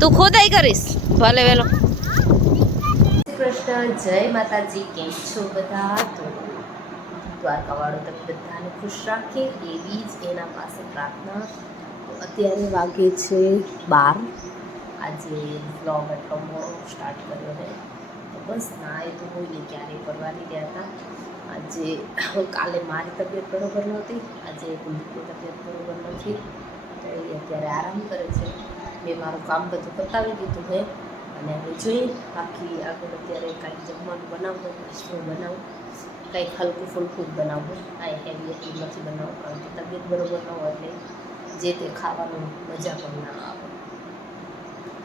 તું ખોદાઈ કરીશ. ભલે વહેલો કૃષ્ણ, જય માતાજી, કેમ છો બધા? તો દ્વારકાવાળો તમે બધાને ખુશ રાખે એવી જ એના પાસે પ્રાર્થના. અત્યારે વાગે છે બાર. આજે બ્લોગ એટલો સ્ટાર્ટ કર્યો ને તો બસ ના એ તો ને ક્યારેય ફરવાની ગયા હતા. આજે કાલે મારી તબિયત બરોબર નહોતી. આજે કુલદીપની તબિયત બરોબર નથી. તો એ અત્યારે આરામ કરે છે. મેં મારું કામ બધું પતાવી દીધું છે અને હવે જોઈએ, બાકી આગળ અત્યારે કાંઈક જમવાનું બનાવવું નાસ્તો બનાવું કંઈક હલકું ફૂલકું જ બનાવવું કાંઈ હેવી હેવી નથી બનાવવું કારણ કે તબિયત બરોબર ન હોય એટલે જે તે ખાવાનું મજા પણ ના આવે.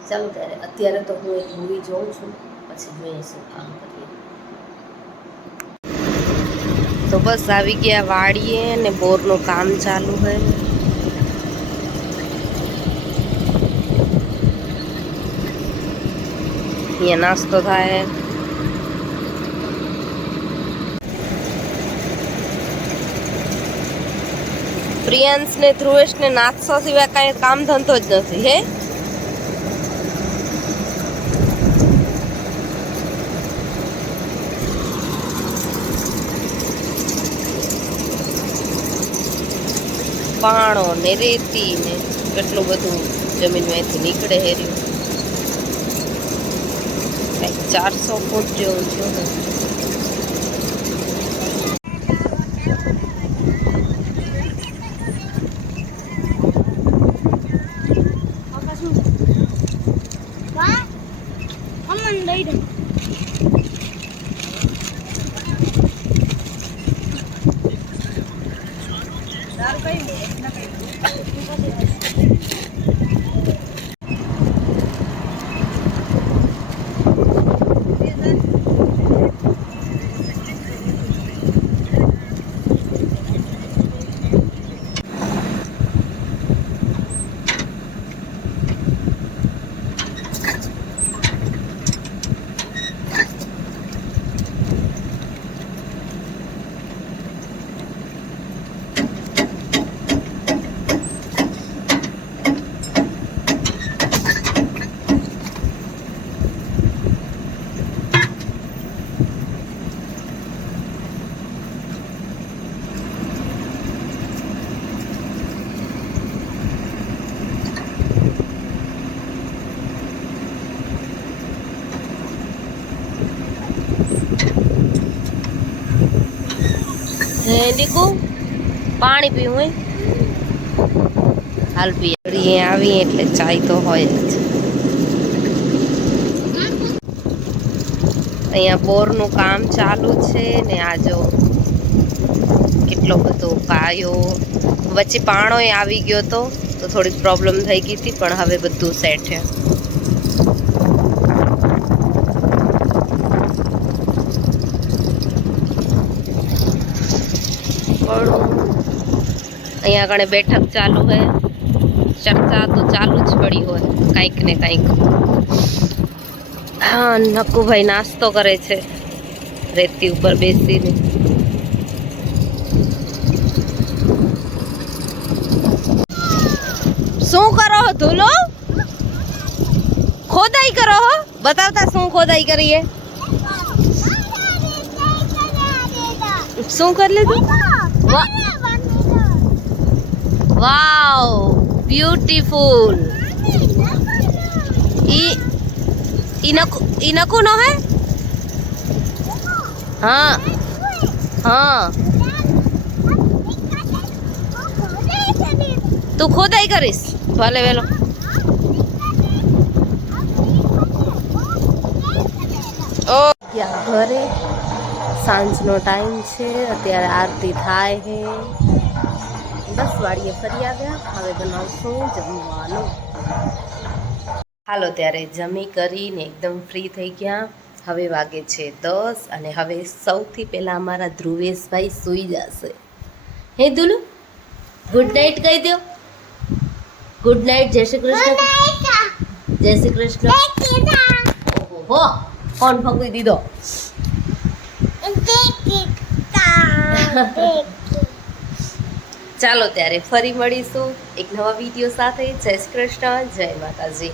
ચાલો ત્યારે અત્યારે તો હું એક મૂવી જોઉં છું, પછી જોઈએ શું કામ કરીએ. તો બસ આવી ગયા વાડીએ ને બોરનું કામ ચાલુ હોય અહીંયા નાસ્તો થાય પ્રિયાંશ ને ધ્રુવેશ ને નાસ્તો સિવાય કાંઈ કામ ધંધો જ નથી હે પાણો ને રેતી ને કેટલું બધું જમીનમાંથી નીકળે હેર્યું કંઈક ચારસો ફૂટ જેવું થયું ને હે પાણી પીવું હાલ પીએ. આવી એટલે ચાય તો હોય જ. અહીંયા બોરનું કામ ચાલુ છે ને આ જો કેટલો બધો કાયો વચ્ચે પાણોય આવી ગયો તો તો થોડીક પ્રોબ્લેમ થઈ ગઈ હતી, પણ હવે બધું સેટ છે. અહીંયા આગળ બેઠક ચાલુ છે ચર્ચા તો ચાલુ જ પડી હોય કંઈક ને કંઈક. હા નકુભાઈ નાસ્તો કરે છે. રેતી ઉપર બેસીને. શું કરો ધૂલો? ખોદાઈ કરો હો. બતાવતા શું ખોદાઈ કરીએ? શું કરી લીધું? વાવ બ્યુટીફુલ ઈ ઈ નકુ ઈ નકુ નો હે હા હા તું ખોદાઈ કરીશ ભલે વેલો ઓ ઘરે સાંજનો ટાઈમ છે અત્યારે આરતી થાય છે દસ વાડીએ ફરી આવ્યા. હવે બનાવશું જમવાનું. હાલો ત્યારે જમી કરીને એકદમ ફ્રી થઈ ગયા. હવે વાગે છે દસ અને હવે સૌથી પહેલાં અમારા ધ્રુવેશભાઈ સૂઈ જશે. હે દુલુ ગુડ નાઇટ કહી દો ગુડ નાઇટ જય શ્રી કૃષ્ણ. જય શ્રી કૃષ્ણ. ઓહો ફોન ફકવી દીધો. ચાલો ત્યારે ફરી મળીશું એક નવા વીડિયો સાથે. જય શ્રી કૃષ્ણ જય માતાજી.